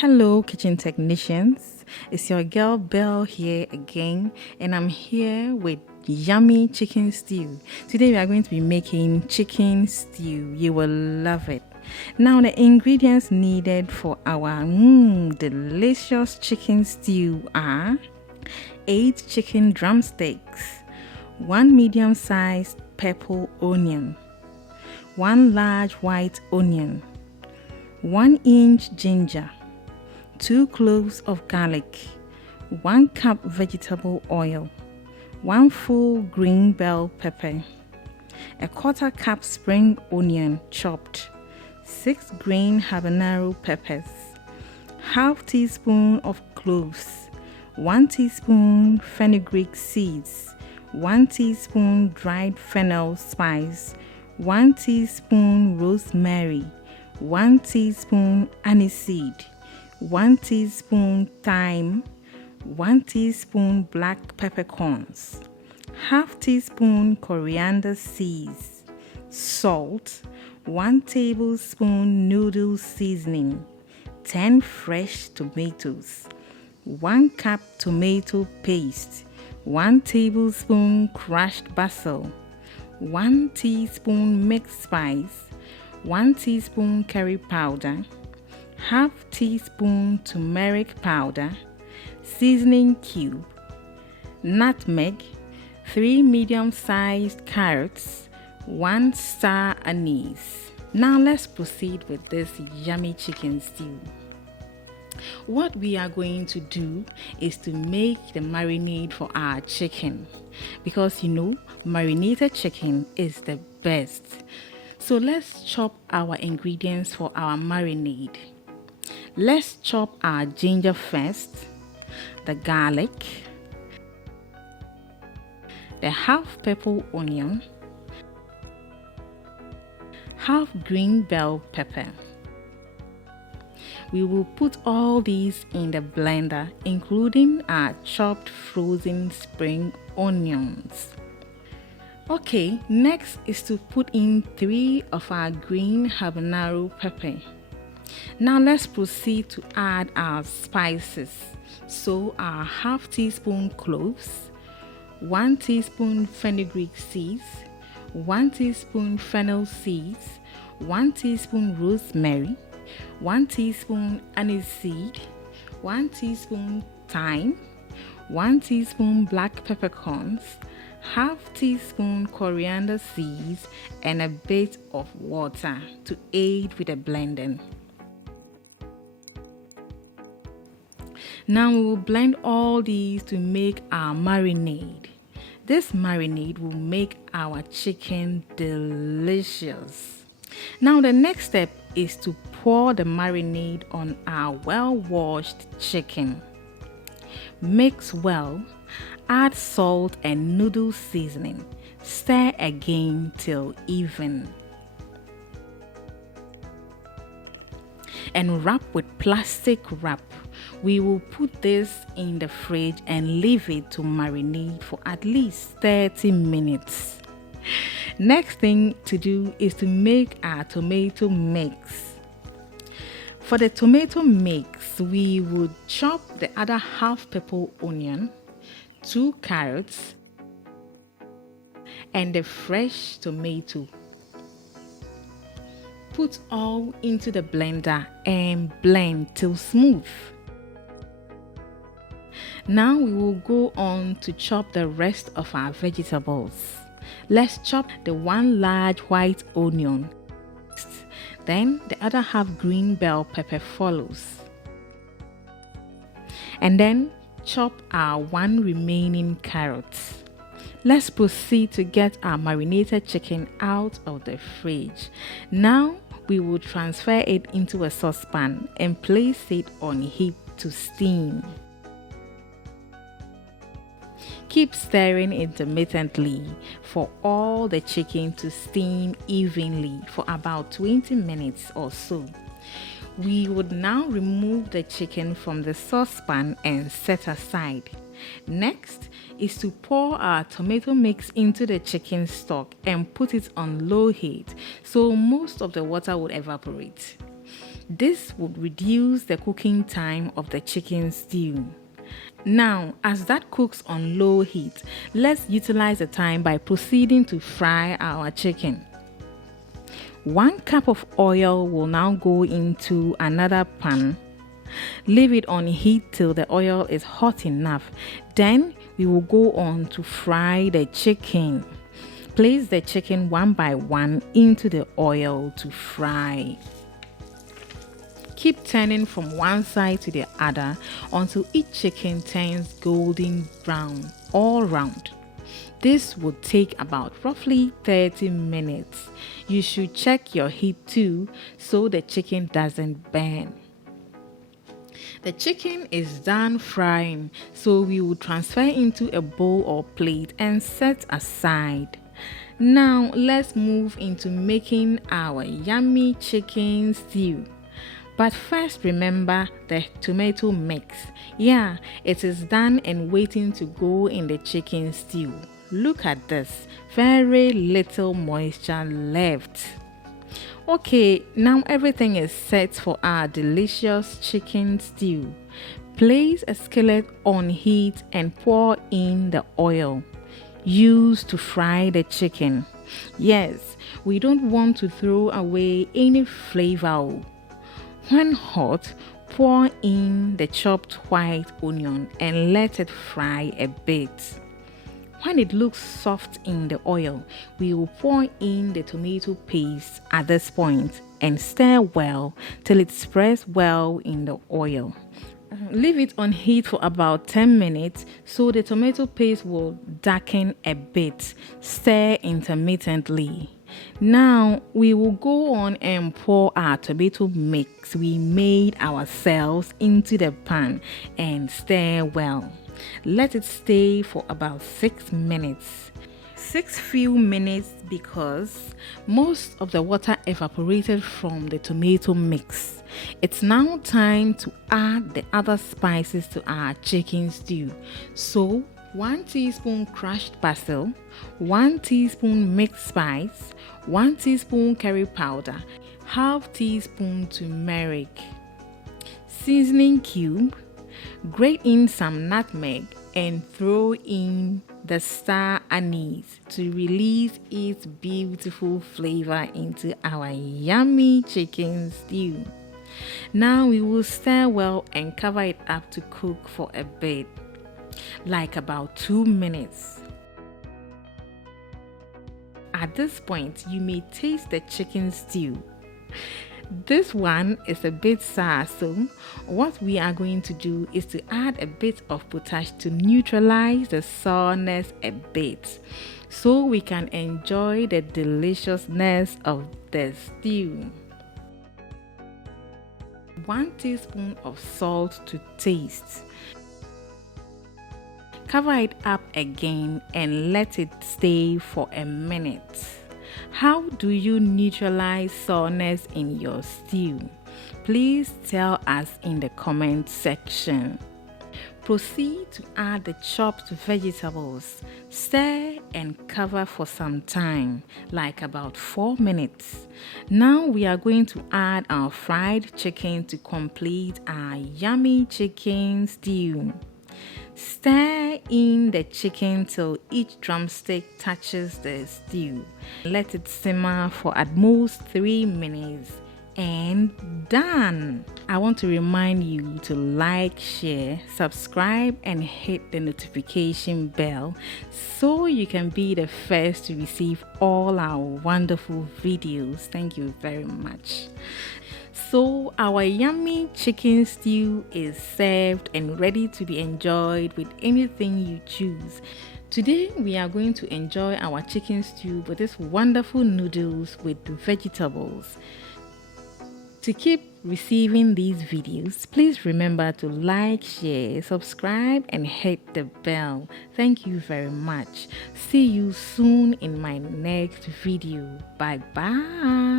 Hello, kitchen technicians. It's your girl Belle here again, and I'm here with yummy chicken stew. Today, we are going to be making chicken stew. You will love it. Now, the ingredients needed for our delicious chicken stew are 8 chicken drumsticks, 1 medium-sized purple onion, 1 large white onion, 1-inch ginger, 2 cloves of garlic, 1 cup vegetable oil, 1 full green bell pepper, a 1/4 cup spring onion chopped, 6 green habanero peppers, 1/2 teaspoon of cloves, 1 teaspoon fenugreek seeds, 1 teaspoon dried fennel spice, 1 teaspoon rosemary, 1 teaspoon aniseed, 1 teaspoon thyme, 1 teaspoon black peppercorns, 1/2 teaspoon coriander seeds, salt, 1 tablespoon noodle seasoning, 10 fresh tomatoes, 1 cup tomato paste, 1 tablespoon crushed basil, 1 teaspoon mixed spice, 1 teaspoon curry powder, 1/2 teaspoon turmeric powder, seasoning cube, nutmeg, 3 medium-sized carrots, 1 star anise. Now let's proceed with this yummy chicken stew. What we are going to do is to make the marinade for our chicken, because marinated chicken is the best. So let's chop our ingredients for our marinade. Let's chop our ginger first, the garlic, the 1/2 purple onion, 1/2 green bell pepper. We will put all these in the blender, including our chopped frozen spring onions. Okay, next is to put in 3 of our green habanero pepper. Now let's proceed to add our spices. So our 1/2 teaspoon cloves, 1 teaspoon fenugreek seeds, 1 teaspoon fennel seeds, 1 teaspoon rosemary, 1 teaspoon anise seed, 1 teaspoon thyme, 1 teaspoon black peppercorns, 1/2 teaspoon coriander seeds, and a bit of water to aid with the blending. Now we will blend all these to make our marinade. This marinade will make our chicken delicious. Now the next step is to pour the marinade on our well-washed chicken. Mix well, add salt and noodle seasoning. Stir again till even. And wrap with plastic wrap. We will put this in the fridge and leave it to marinate for at least 30 minutes. Next thing to do is to make our tomato mix. For the tomato mix, we would chop the other 1/2 purple onion, 2 carrots, and the fresh tomato. Put all into the blender and blend till smooth. Now we will go on to chop the rest of our vegetables. Let's chop the 1 large white onion. Then the other 1/2 green bell pepper follows. And then chop our 1 remaining carrot. Let's proceed to get our marinated chicken out of the fridge. Now we will transfer it into a saucepan and place it on heat to steam. Keep stirring intermittently for all the chicken to steam evenly for about 20 minutes or so. We would now remove the chicken from the saucepan and set aside. Next is to pour our tomato mix into the chicken stock and put it on low heat so most of the water would evaporate. This would reduce the cooking time of the chicken stew. Now, as that cooks on low heat, let's utilize the time by proceeding to fry our chicken. 1 cup of oil will now go into another pan. Leave it on heat till the oil is hot enough. Then we will go on to fry the chicken. Place the chicken one by one into the oil to fry. Keep turning from one side to the other until each chicken turns golden brown all round. This would take about roughly 30 minutes. You should check your heat too so the chicken doesn't burn. The chicken is done frying, so we will transfer into a bowl or plate and set aside. Now let's move into making our yummy chicken stew. But first, remember the tomato mix. Yeah, it is done and waiting to go in the chicken stew. Look at this, very little moisture left. Okay, now everything is set for our delicious chicken stew. Place a skillet on heat and pour in the oil used to fry the chicken. Yes, we don't want to throw away any flavor. When hot, pour in the chopped white onion and let it fry a bit. When it looks soft in the oil, we will pour in the tomato paste at this point and stir well till it spreads well in the oil. Leave it on heat for about 10 minutes so the tomato paste will darken a bit. Stir intermittently. Now we will go on and pour our tomato mix we made ourselves into the pan and stir well. Let it stay for about 6 minutes. 6 few minutes because most of the water evaporated from the tomato mix. It's now time to add the other spices to our chicken stew. So 1 teaspoon crushed basil, 1 teaspoon mixed spice, 1 teaspoon curry powder, half teaspoon turmeric, seasoning cube, grate in some nutmeg and throw in the star anise to release its beautiful flavor into our yummy chicken stew. Now we will stir well and cover it up to cook for a bit, like about 2 minutes. At this point, you may taste the chicken stew. This one is a bit sour, so what we are going to do is to add a bit of potash to neutralize the sourness a bit, so we can enjoy the deliciousness of the stew. 1 teaspoon of salt to taste. Cover it up again and let it stay for a minute. How do you neutralize sourness in your stew? Please tell us in the comment section. Proceed to add the chopped vegetables. Stir and cover for some time, like about 4 minutes. Now we are going to add our fried chicken to complete our yummy chicken stew. Stir in the chicken till each drumstick touches the stew. Let it simmer for at most 3 minutes. And done! I want to remind you to like, share, subscribe, and hit the notification bell so you can be the first to receive all our wonderful videos. Thank you very much. So our yummy chicken stew is served and ready to be enjoyed with anything you choose. Today we are going to enjoy our chicken stew with this wonderful noodles with vegetables. To keep receiving these videos, please remember to like, share, subscribe, and hit the bell. Thank you very much. See you soon in my next video. Bye bye.